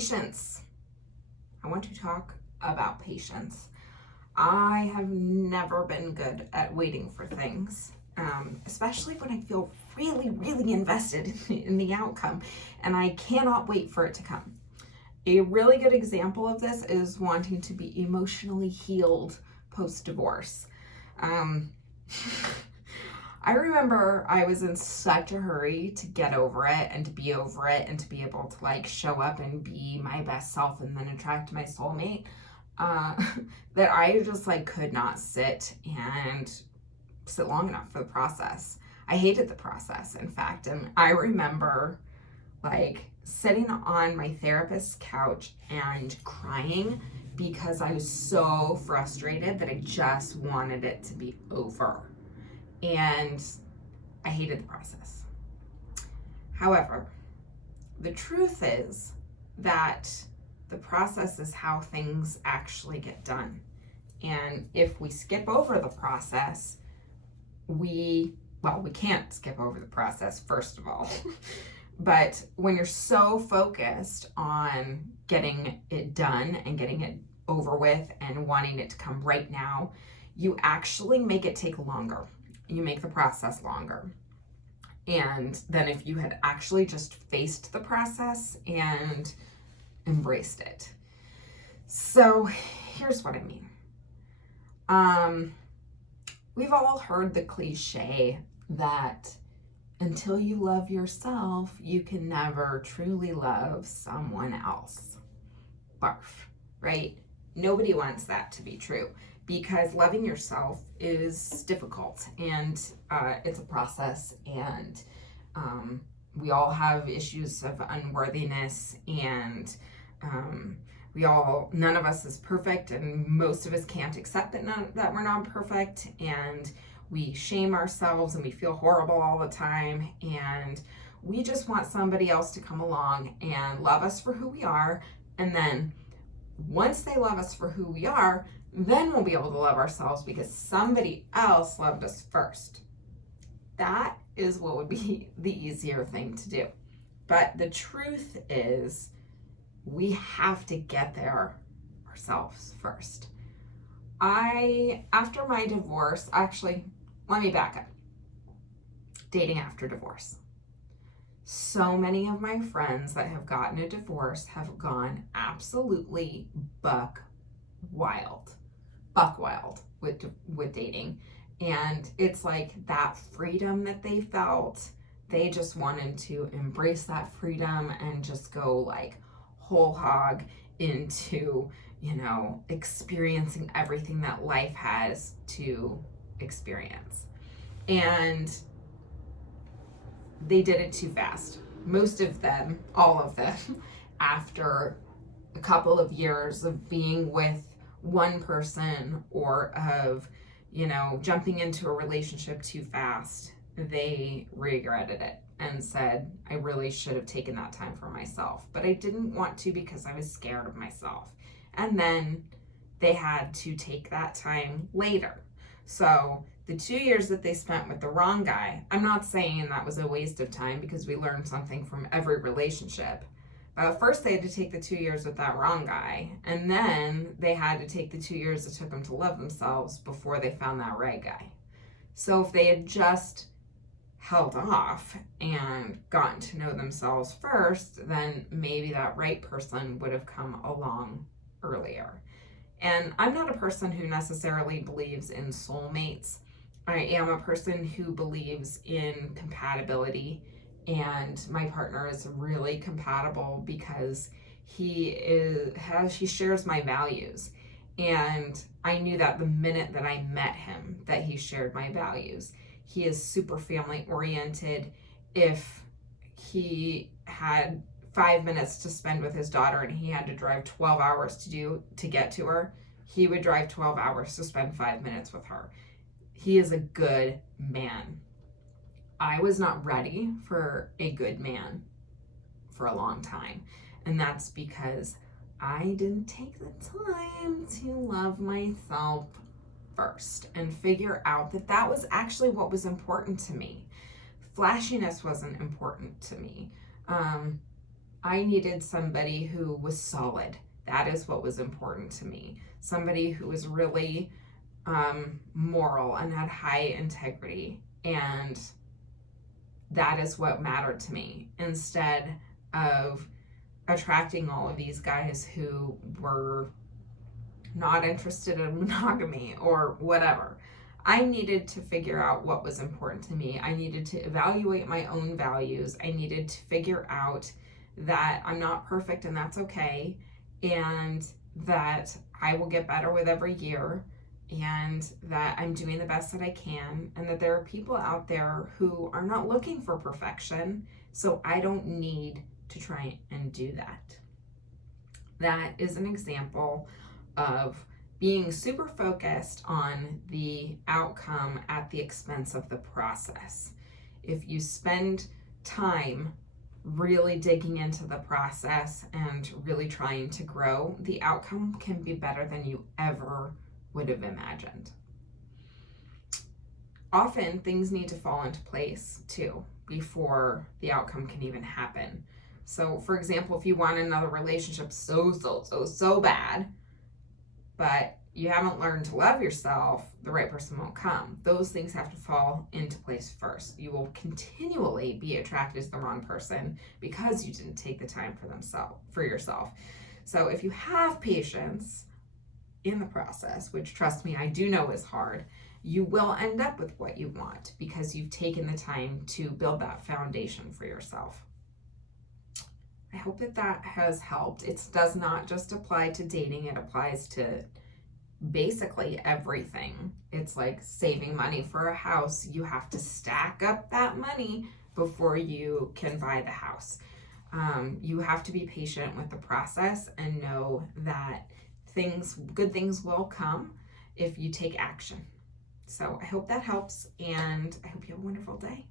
Patience. I want to talk about patience. I have never been good at waiting for things, especially when I feel really, really invested in the outcome and I cannot wait for it to come. A really good example of this is wanting to be emotionally healed post-divorce. Um, I remember I was in such a hurry to get over it and to be over it and to be able to like show up and be my best self and then attract my soulmate, uh, that I just like could not sit long enough for the process. I hated the process, in fact, and I remember like sitting on my therapist's couch and crying because I was so frustrated that I just wanted it to be over. And I hated the process. However, the truth is that the process is how things actually get done. And if we skip over the process, we can't skip over the process, first of all. But when you're so focused on getting it done and getting it over with and wanting it to come right now, you actually make it take longer. You make the process longer. And then if you had actually just faced the process and embraced it. So here's what I mean. We've all heard the cliche that until you love yourself, you can never truly love someone else. Barf, right? Nobody wants that to be true because loving yourself is difficult and it's a process, and we all have issues of unworthiness, and none of us is perfect, and most of us can't accept that we're not perfect, and we shame ourselves and we feel horrible all the time, and we just want somebody else to come along and love us for who we are, and then once they love us for who we are, then we'll be able to love ourselves because somebody else loved us first. That is what would be the easier thing to do. But the truth is, we have to get there ourselves first. After my divorce, actually, let me back up. Dating after divorce. So many of my friends that have gotten a divorce have gone absolutely buck wild with dating. And it's like that freedom that they felt, they just wanted to embrace that freedom and just go like whole hog into, experiencing everything that life has to experience. And they did it too fast. Most of them, all of them, after a couple of years of being with one person or of, jumping into a relationship too fast, they regretted it and said, I really should have taken that time for myself. But I didn't want to because I was scared of myself. And then they had to take that time later. So the 2 years that they spent with the wrong guy, I'm not saying that was a waste of time because we learned something from every relationship. But first they had to take the 2 years with that wrong guy, and then they had to take the 2 years it took them to love themselves before they found that right guy. So if they had just held off and gotten to know themselves first, then maybe that right person would have come along earlier. And I'm not a person who necessarily believes in soulmates. I am a person who believes in compatibility, and my partner is really compatible because he shares my values. And I knew that the minute that I met him that he shared my values. He is super family oriented. If he had 5 minutes to spend with his daughter and he had to drive 12 hours to get to her, he would drive 12 hours to spend 5 minutes with her. He is a good man. I was not ready for a good man for a long time. And that's because I didn't take the time to love myself first and figure out that was actually what was important to me. Flashiness wasn't important to me. I needed somebody who was solid. That is what was important to me. Somebody who was really moral and had high integrity. And that is what mattered to me, instead of attracting all of these guys who were not interested in monogamy or whatever. I needed to figure out what was important to me. I needed to evaluate my own values. I needed to figure out that I'm not perfect and that's okay, and that I will get better with every year, and that I'm doing the best that I can, and that there are people out there who are not looking for perfection, so I don't need to try and do that. That is an example of being super focused on the outcome at the expense of the process. If you spend time really digging into the process and really trying to grow, the outcome can be better than you ever would have imagined. Often things need to fall into place too before the outcome can even happen. So for example, if you want another relationship so bad, but you haven't learned to love yourself, the right person won't come. Those things have to fall into place first. You will continually be attracted to the wrong person because you didn't take the time for yourself. So if you have patience in the process, which trust me, I do know is hard, you will end up with what you want because you've taken the time to build that foundation for yourself. I hope that has helped. It does not just apply to dating, it applies to basically everything. It's like saving money for a house. You have to stack up that money before you can buy the house. You have to be patient with the process and know that good things will come if you take action. So I hope that helps, and I hope you have a wonderful day.